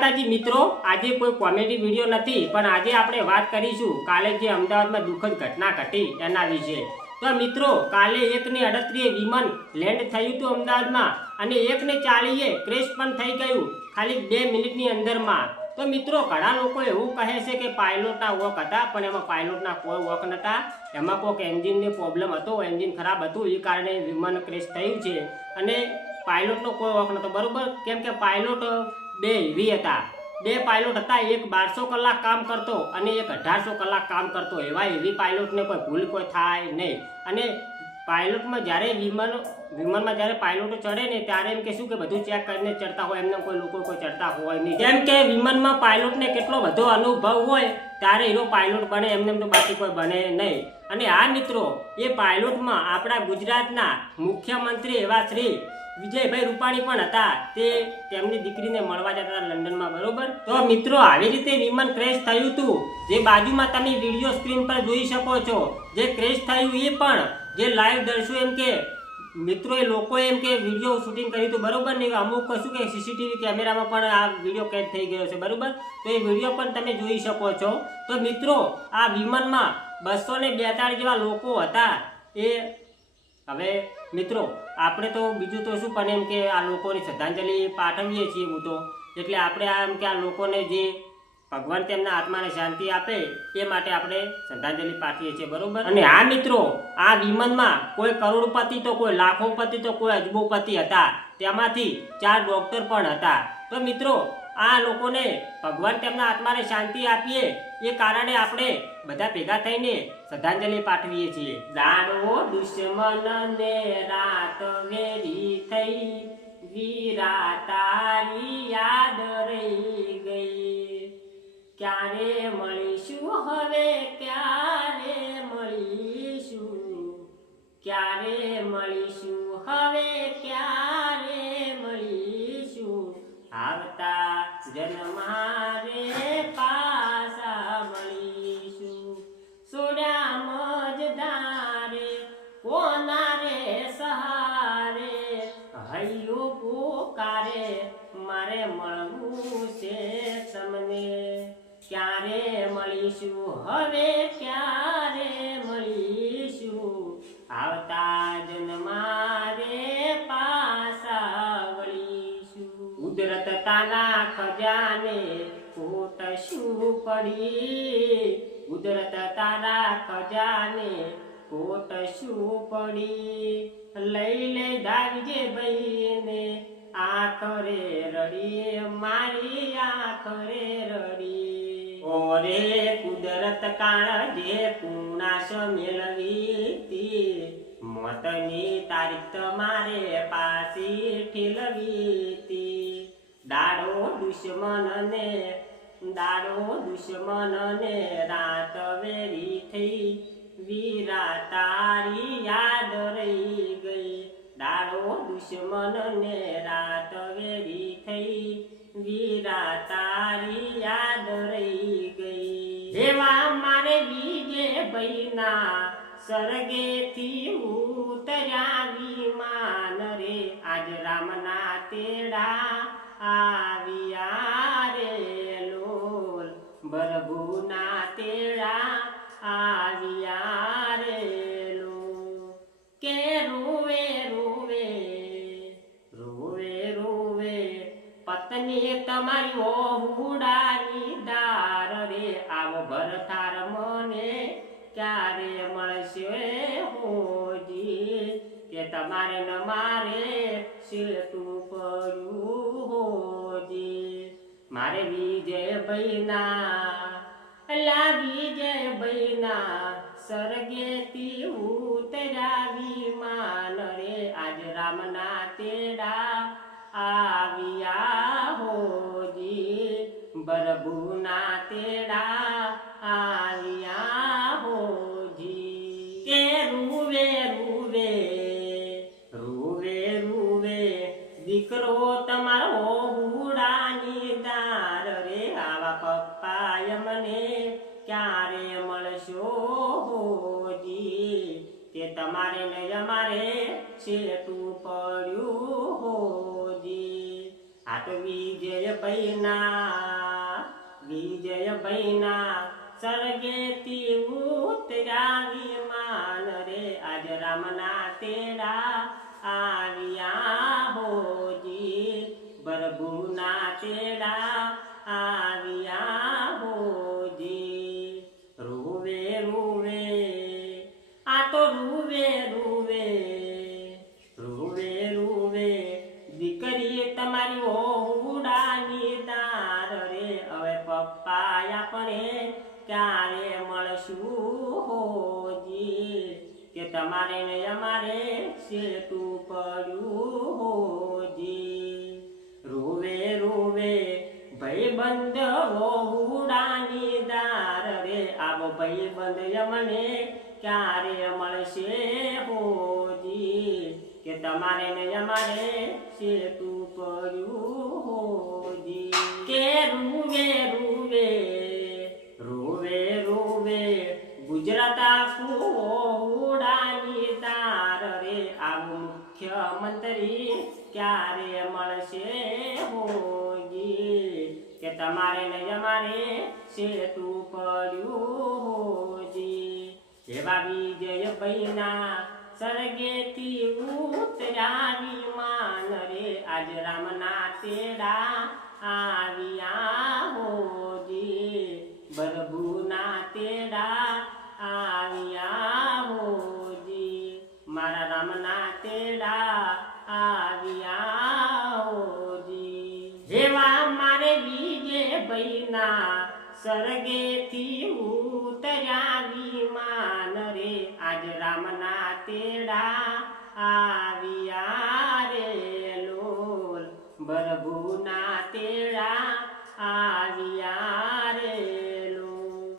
માતાજી મિત્રો, આજે કોઈ કોમેડી વીડિયો નથી, પણ આજે આપણે વાત કરીશું કાલે જે અમદાવાદમાં દુઃખદ ઘટના ઘટી એના વિશે. તો મિત્રો, કાલે એકને અડત્રીએ વિમાન લેન્ડ થયું હતું અમદાવાદમાં અને એકને ચાલીએ ક્રેશ પણ થઈ ગયું ખાલી બે મિનિટની અંદરમાં. તો મિત્રો, ઘણા લોકો એવું કહે છે કે પાયલોટના વોક હતા, પણ એમાં પાયલોટના કોઈ વોક નહોતા. એમાં કોઈક એન્જિનની પ્રોબ્લેમ હતો, એન્જિન ખરાબ હતું, એ કારણે વિમાન ક્રેશ થયું છે. અને પાયલોટનો કોઈ વોક નહોતો. બરોબર? કેમ કે પાયલોટ બે હેવી હતા બે પાયલોટ હતા, એક બારસો કલાક કામ કરતો અને એક અઢારસો કલાક કામ કરતો. એવા એવી પાયલોટને કોઈ ભૂલ કોઈ થાય નહીં. અને પાયલોટમાં જ્યારે વિમાન, વિમાનમાં જ્યારે પાયલોટો ચડે ને ત્યારે એમ કે શું કે બધું ચેક કરીને ચડતા હોય, એમને કોઈ લોકો કોઈ ચડતા હોય નહીં. જેમ કે વિમાનમાં પાયલોટને કેટલો બધો અનુભવ હોય, ત્યારે એનો પાયલોટ બને, એમને એમ તો બાકી કોઈ બને નહીં. અને આ મિત્રો, એ પાયલોટમાં આપણા ગુજરાતના મુખ્યમંત્રી એવા શ્રી વિજયભાઈ રૂપાણી પણ હતા. તે તેમની દીકરીને મળવા જતા હતા લંડનમાં, બરોબર? તો મિત્રો, આવી રીતે વિમાન ક્રેશ થયું હતું. જે બાજુમાં તમે વીડિયો સ્ક્રીન પર જોઈ શકો છો. જે ક્રેશ થયું એ પણ જે લાઈવ દર્શો એમ કે, મિત્રોએ લોકો એમ કે વીડિયો શૂટિંગ કર્યું હતું, બરોબર? ને અમુક કશું કે સીસીટીવી કેમેરામાં પણ આ વીડિયો કેદ થઈ ગયો છે, બરોબર? તો એ વીડિયો પણ તમે જોઈ શકો છો. તો મિત્રો, આ વિમાનમાં બસો ને બેતાળીસ જેવા લોકો હતા. એ હવે, મિત્રો આપણે તો બીજું તો શું પણ એમ કે આ લોકોની શ્રદ્ધાંજલિ પાઠવીએ છીએ હું તો. એટલે આપણે આ એમ કે આ લોકોને જે ભગવાન તેમના આત્માને શાંતિ આપે એ માટે આપણે શ્રદ્ધાંજલિ પાઠવીએ છીએ, બરોબર? અને આ મિત્રો, આ વિમાનમાં કોઈ કરોડપતિ તો કોઈ લાખોપતિ તો કોઈ અજબોપતિ હતા. તેમાંથી ચાર ડૉક્ટર પણ હતા. તો મિત્રો આ લોકોને ભગવાન તેમના આત્માને શાંતિ આપીએ. એ કારણે આપણે બધા ભેગા થઈને શ્રદ્ધાંજલિ પાઠવીએ છીએ. દાડો દુશ્મન ને રાત વેરી થઈ. વીરા તારી યાદ રહી ગઈ. ક્યારે મળીશું હવે, ક્યારે મળીશું? ક્યારે મળીશું હવે, ક્યારે જન્મારે પાસા મળીશું. સોડા મજદારે કોના રે સહારે હૈયો પોકારે મારે મળવું છે તમને. ક્યારે મળીશું? હવે ક્યારે મળીશું? આવતા શું પડી? કુદરત તારા ખજાને કોટ શું પડી? લઈ લે દાવજે ભાઈને આખરે રડી મારી આખરે રડી ઓરે કુદરત કાળજે પૂર્ણાશ મેળવી મોતની તારીખ તમારે પાસી ઠેલવી દાડો દુશ્મનને દાડો દુશ્મનને રાત વેરી થઈ. વીરા તારી યાદ રહી ગઈ. દાડો દુશ્મનને રાત વેરી થઈ. વીરા તારી યાદ રહી ગઈ. જેવા મારે બીજે ભાઈના સરગેથી ઉતર્યા વિમાન રે. આજ રામના તેડા આવ્યા લોલ બરભુના તેડા આવ્યા રેલો કે રૂવે રૂવે રૂવે રૂવે, પત્ની તમારી ઓહુડાની દાર રે. આવો ભરતાર મને ક્યારે મળશે હોજી? કે તમારે ન મારે શેતું પડ્યું મારે વિજય ભાઈના અલા વિજય ભાઈના સ્વર્ગેથી ઉતરાવી માન રે. આજ રામના તેડા આવ્યા હોજી બરભુના તેડા આવ્યા મળશો હોજી તે તમારે ને અમારે છેટું પડ્યું હોજી. આ તો વિજય પૈના વિજય પૈના સરગેથી ઉતરાવી માન રે. આજ રામના તેડા આવ્યા હોજી. બરભુના તેડા આવ્યા આપણે ક્યારે મળશું હોજી કે તમારે ને અમારે સેતું પડ્યું હોજી રોવે રોવે ભાઈ બંધ હોડાની દાર રે. આવો ભાઈ બંધ યમને ક્યારે મળશે હોજી કે તમારે ને અમારે સેતું પડ્યું હોજી કે રૂવે રૂવે મુખ્યમંત્રી ક્યારે મળશે હોજી કે તમારે ને અમારે સેતું પડ્યું હોજી? જેવા વિજય પૈના સરગેથી ઉતરાની માન રે આજ રામના તેડા આવ્યા